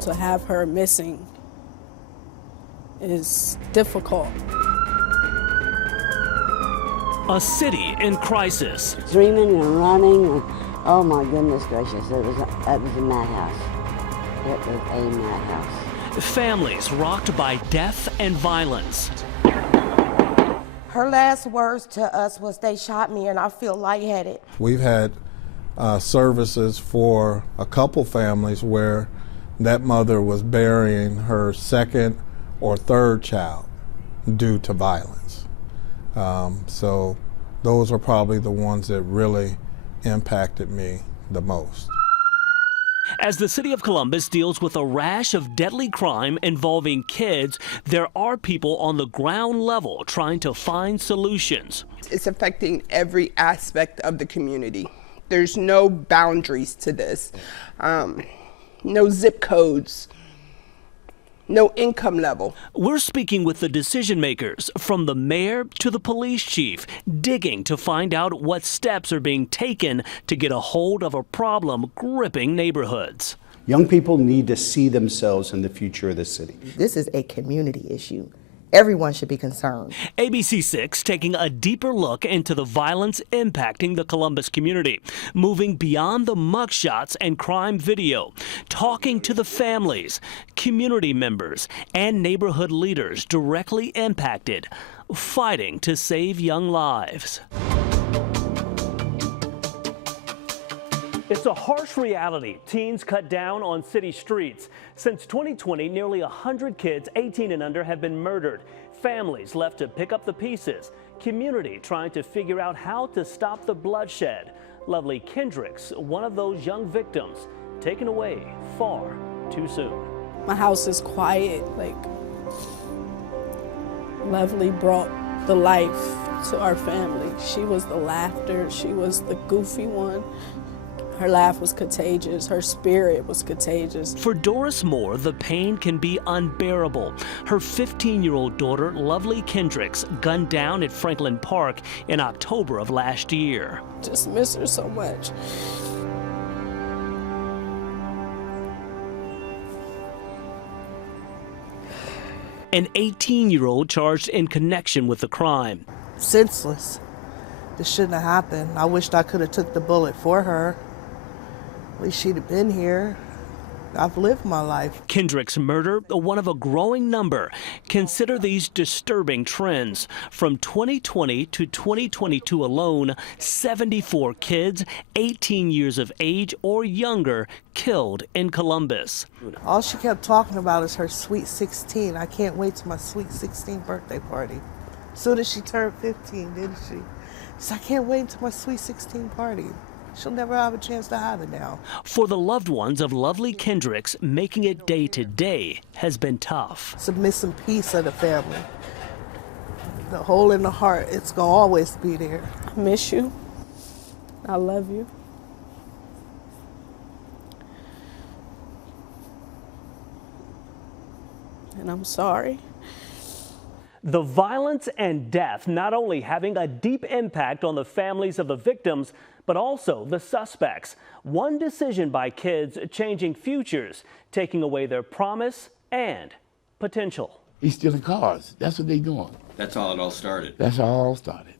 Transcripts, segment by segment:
To have her missing is difficult. A city in crisis. Screaming and running, and oh my goodness gracious, it was a madhouse. It was a madhouse. Families rocked by death and violence. Her last words to us was, "They shot me and I feel lightheaded." We've had services for a couple families where that mother was burying her second or third child due to violence. So those are probably the ones that really impacted me the most. As the city of Columbus deals with a rash of deadly crime involving kids, there are people on the ground level trying to find solutions. It's affecting every aspect of the community. There's no boundaries to this. No zip codes, no income level. We're speaking with the decision makers, from the mayor to the police chief, digging to find out what steps are being taken to get a hold of a problem gripping neighborhoods. Young people need to see themselves in the future of the city. This is a community issue. Everyone should be concerned. WSYX taking a deeper look into the violence impacting the Columbus community, moving beyond the mugshots and crime video, talking to the families, community members, and neighborhood leaders directly impacted, fighting to save young lives. It's a harsh reality. Teens cut down on city streets. Since 2020, nearly 100 kids 18 and under have been murdered. Families left to pick up the pieces. Community trying to figure out how to stop the bloodshed. Lovely Kendricks, one of those young victims, taken away far too soon. My house is quiet. Lovely brought the life to our family. She was the laughter. She was the goofy one. Her laugh was contagious. Her spirit was contagious. For Doris Moore, the pain can be unbearable. Her 15-year-old daughter, Lovely Kendricks, gunned down at Franklin Park in October of last year. Just miss her so much. An 18-year-old charged in connection with the crime. Senseless. This shouldn't have happened. I wished I could have took the bullet for her. At least she'd have been here. I've lived my life. Kendrick's murder, one of a growing number. Consider these disturbing trends. From 2020 to 2022 alone, 74 kids 18 years of age or younger killed in Columbus. All she kept talking about is her sweet 16. I can't wait to my sweet 16 birthday party. As soon as she turned 15, didn't she? She said, I can't wait until my sweet 16 party. She'll never have a chance to have it now. For the loved ones of Lovely Kendricks, making it day to day has been tough. It's a missing piece of the family. The hole in the heart, it's gonna always be there. I miss you. I love you. And I'm sorry. The violence and death not only having a deep impact on the families of the victims, but also the suspects. One decision by kids changing futures, taking away their promise and potential. He's stealing cars. That's what they're doing. That's how it all started. That's how it all started.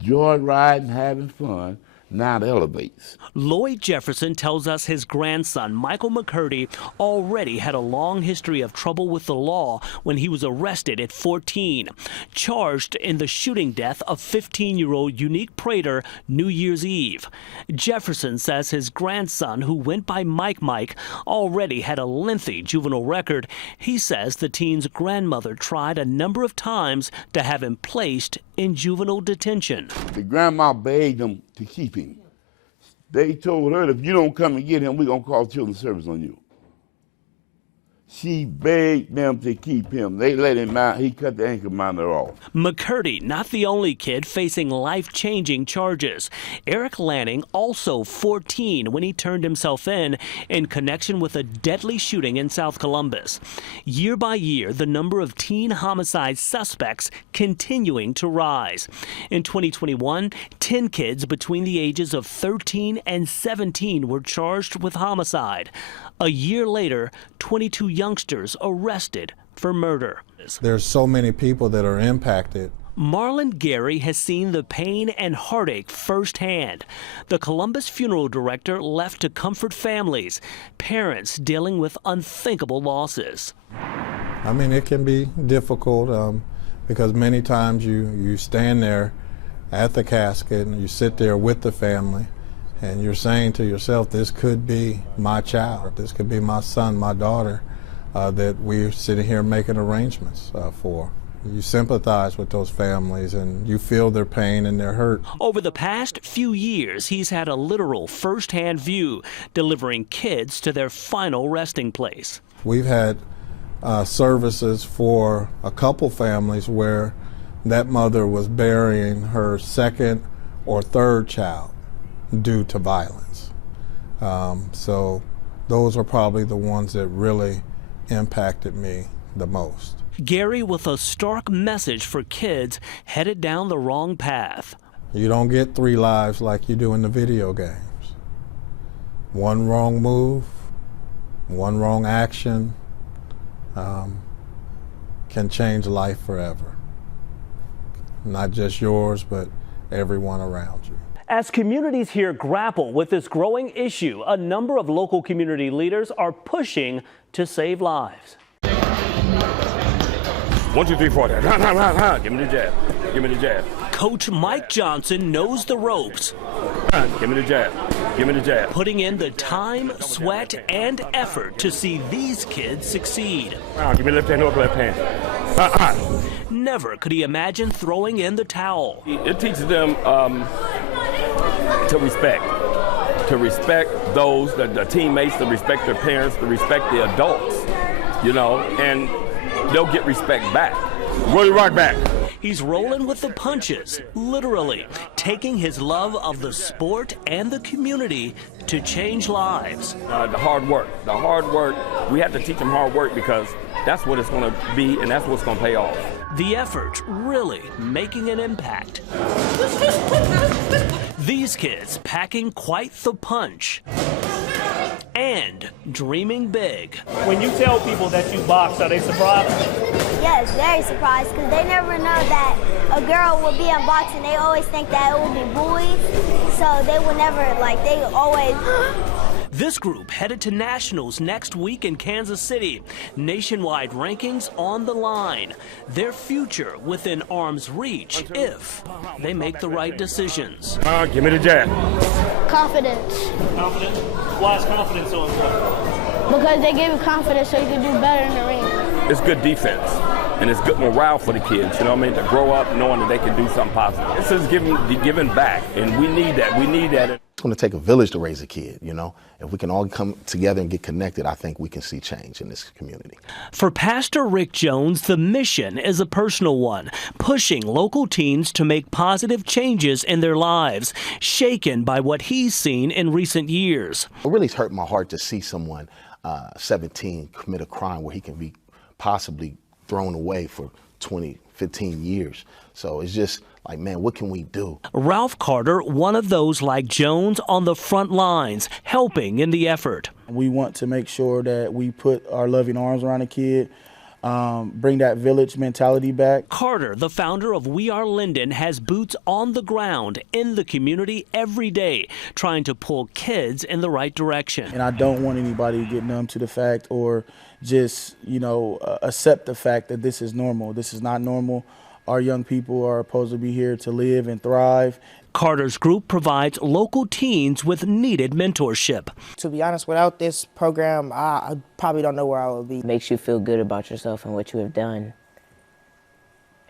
Joy riding, having fun. Now it elevates. Lloyd Jefferson tells us his grandson, Michael McCurdy, already had a long history of trouble with the law when he was arrested at 14, charged in the shooting death of 15-year-old Unique Prater New Year's Eve. Jefferson says his grandson, who went by Mike, already had a lengthy juvenile record. He says the teen's grandmother tried a number of times to have him placed in juvenile detention. The grandma begged him to keep him. They told her, if you don't come and get him, we're going to call children's service on you. she begged them to keep him. They let him out. He cut the ankle monitor off. McCurdy, not the only kid facing life-changing charges. Eric Lanning, also 14 when he turned himself in connection with a deadly shooting in South Columbus. Year by year, the number of teen homicide suspects continuing to rise. In 2021, 10 kids between the ages of 13 and 17 were charged with homicide. A year later, 22 youngsters arrested for murder. There's so many people that are impacted. Marlon Gary has seen the pain and heartache firsthand. The Columbus funeral director left to comfort families, parents dealing with unthinkable losses. I mean, it can be difficult because many times you stand there at the casket and you sit there with the family and you're saying to yourself, this could be my child, this could be my son, my daughter, that we're sitting here making arrangements for. You sympathize with those families and you feel their pain and their hurt. Over the past few years, he's had a literal first-hand view, delivering kids to their final resting place. We've had services for a couple families where that mother was burying her second or third child due to violence. So those are probably the ones that really impacted me the most. Gary with a stark message for kids headed down the wrong path. You don't get 3 lives like you do in the video games. One wrong move, one wrong action can change life forever. Not just yours, but everyone around you. As communities here grapple with this growing issue, a number of local community leaders are pushing to save lives. 1, 2, 3, 4. Give me the jab. Give me the jab. Coach Mike Johnson knows the ropes. Give me the jab. Give me the jab. Putting in the time, sweat, and effort to see these kids succeed. Give me left hand, hook left hand. Never could he imagine throwing in the towel. It teaches them to respect those, the teammates, to respect their parents, to respect the adults, you know, and they'll get respect back. Roll right back. He's rolling with the punches, literally, taking his love of the sport and the community to change lives. The hard work, we have to teach them hard work because that's what it's going to be and that's what's going to pay off. The effort really making an impact. These kids packing quite the punch and dreaming big. When you tell people that you box, are they surprised? Yes, very surprised, because they never know that a girl will be in boxing. They always think that it will be boys, so they will never, they always... This group headed to nationals next week in Kansas City. Nationwide rankings on the line. Their future within arm's reach if they make the right decisions. Give me the jab. Confidence. Confidence? Why is confidence so important? Because they give you confidence so you can do better in the ring. It's good defense, and it's good morale for the kids, you know what I mean, to grow up knowing that they can do something positive. This is giving back, and we need that. We need that. It's going to take a village to raise a kid, you know. If we can all come together and get connected, I think we can see change in this community. For Pastor Rick Jones, the mission is a personal one, pushing local teens to make positive changes in their lives, shaken by what he's seen in recent years. It really hurt my heart to see someone 17 commit a crime where he can be possibly thrown away for 20, 15 years. So it's just like, man, what can we do? Ralph Carter, one of those like Jones on the front lines, helping in the effort. We want to make sure that we put our loving arms around a kid, bring that village mentality back. Carter, the founder of We Are Linden, has boots on the ground in the community every day, trying to pull kids in the right direction. And I don't want anybody to get numb to the fact or just, accept the fact that this is normal. This is not normal. Our young people are supposed to be here to live and thrive. Carter's group provides local teens with needed mentorship. To be honest, without this program, I probably don't know where I would be. It makes you feel good about yourself and what you have done.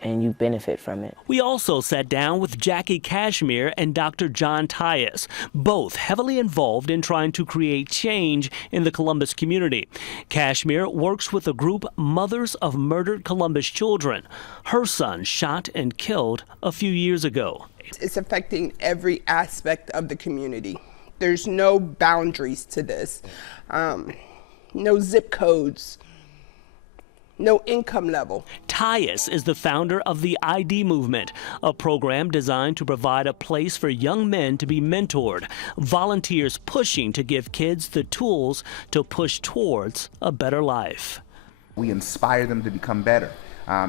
and you benefit from it. We also sat down with Jackie Cashmere and Dr. John Tyus, both heavily involved in trying to create change in the Columbus community. Cashmere works with the group Mothers of Murdered Columbus Children. Her son shot and killed a few years ago. It's affecting every aspect of the community. There's no boundaries to this. No zip codes. No income level. Tyus is the founder of the ID Movement, a program designed to provide a place for young men to be mentored, volunteers pushing to give kids the tools to push towards a better life. We inspire them to become better,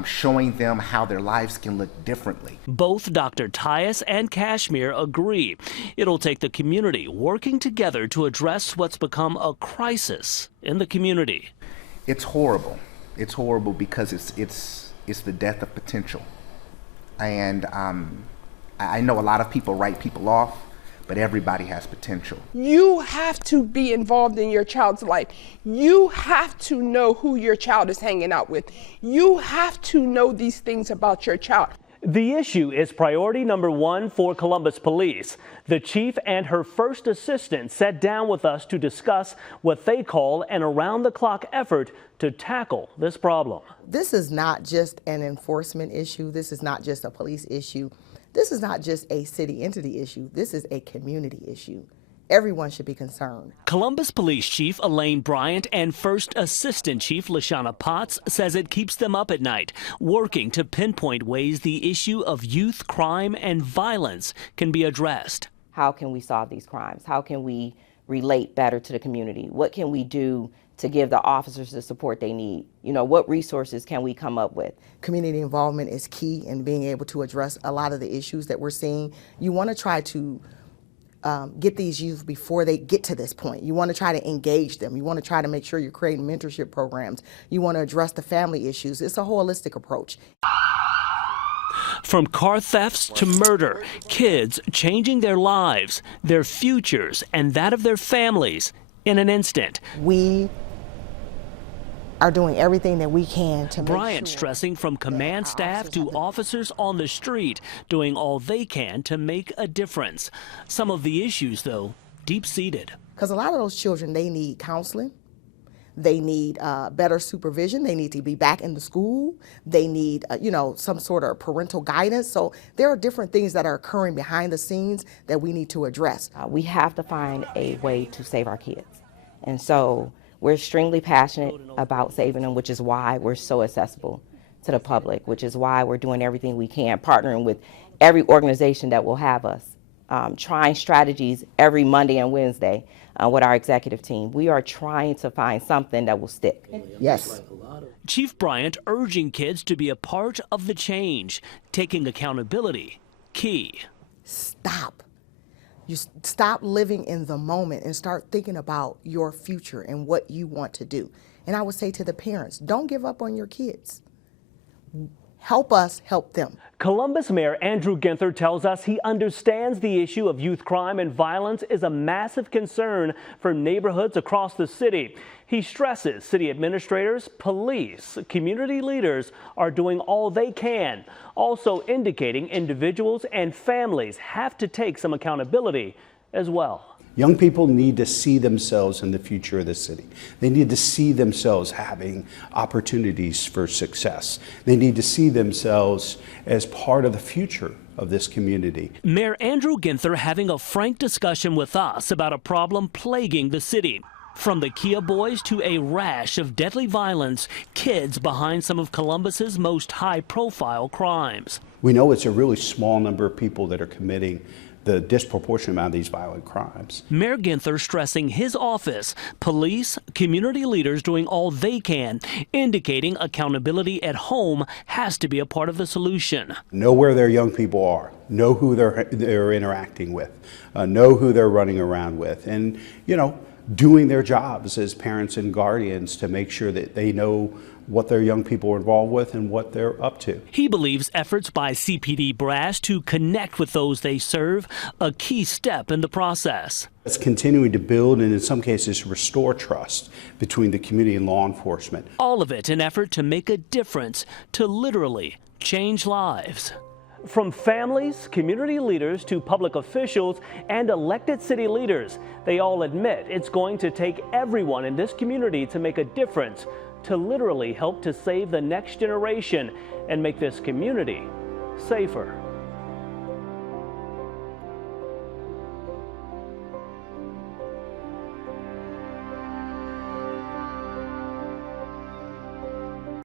showing them how their lives can look differently. Both Dr. Tyus and Cashmere agree it'll take the community working together to address what's become a crisis in the community. It's horrible. It's horrible because it's the death of potential. And I know a lot of people write people off, but everybody has potential. You have to be involved in your child's life. You have to know who your child is hanging out with. You have to know these things about your child. The issue is priority number one for Columbus Police. The chief and her first assistant sat down with us to discuss what they call an around-the-clock effort to tackle this problem. This is not just an enforcement issue. This is not just a police issue. This is not just a city entity issue. This is a community issue. Everyone should be concerned. Columbus Police Chief Elaine Bryant and First Assistant Chief LaShawna Potts says it keeps them up at night, working to pinpoint ways the issue of youth crime and violence can be addressed. How can we solve these crimes? How can we relate better to the community? What can we do to give the officers the support they need? You know, what resources can we come up with? Community involvement is key in being able to address a lot of the issues that we're seeing. You want to try to get these youth before they get to this point. You want to try to engage them. You want to try to make sure you're creating mentorship programs. You want to address the family issues. It's a holistic approach. From car thefts to murder, kids changing their lives, their futures, and that of their families in an instant. We are doing everything that we can to make Bryant sure stressing from command staff to officers on the street, doing all they can to make a difference. Some of the issues, though, deep-seated. Because a lot of those children, they need counseling. They need better supervision. They need to be back in the school. They need, some sort of parental guidance. So there are different things that are occurring behind the scenes that we need to address. We have to find a way to save our kids. And so we're extremely passionate about saving them, which is why we're so accessible to the public, which is why we're doing everything we can, partnering with every organization that will have us, trying strategies every Monday and Wednesday with our executive team. We are trying to find something that will stick. Yes. Chief Bryant urging kids to be a part of the change, taking accountability, key. Stop. You stop living in the moment and start thinking about your future and what you want to do. And I would say to the parents, don't give up on your kids. Help us help them. Columbus Mayor Andrew Ginther tells us he understands the issue of youth crime and violence is a massive concern for neighborhoods across the city. He stresses city administrators, police, community leaders are doing all they can, also indicating individuals and families have to take some accountability as well. Young people need to see themselves in the future of the city. They need to see themselves having opportunities for success. They need to see themselves as part of the future of this community. Mayor Andrew Ginther having a frank discussion with us about a problem plaguing the city. From the Kia Boys to a rash of deadly violence, kids behind some of Columbus's most high-profile crimes. We know it's a really small number of people that are committing the disproportionate amount of these violent crimes. Mayor Ginther stressing his office, police, community leaders doing all they can, indicating accountability at home has to be a part of the solution. Know where their young people are, know who they're interacting with, know who they're running around with, and doing their jobs as parents and guardians to make sure that they know what their young people are involved with and what they're up to. He believes efforts by CPD brass to connect with those they serve, a key step in the process. It's continuing to build and in some cases restore trust between the community and law enforcement. All of it an effort to make a difference, to literally change lives. From families, community leaders to public officials and elected city leaders, they all admit it's going to take everyone in this community to make a difference, to literally help to save the next generation and make this community safer.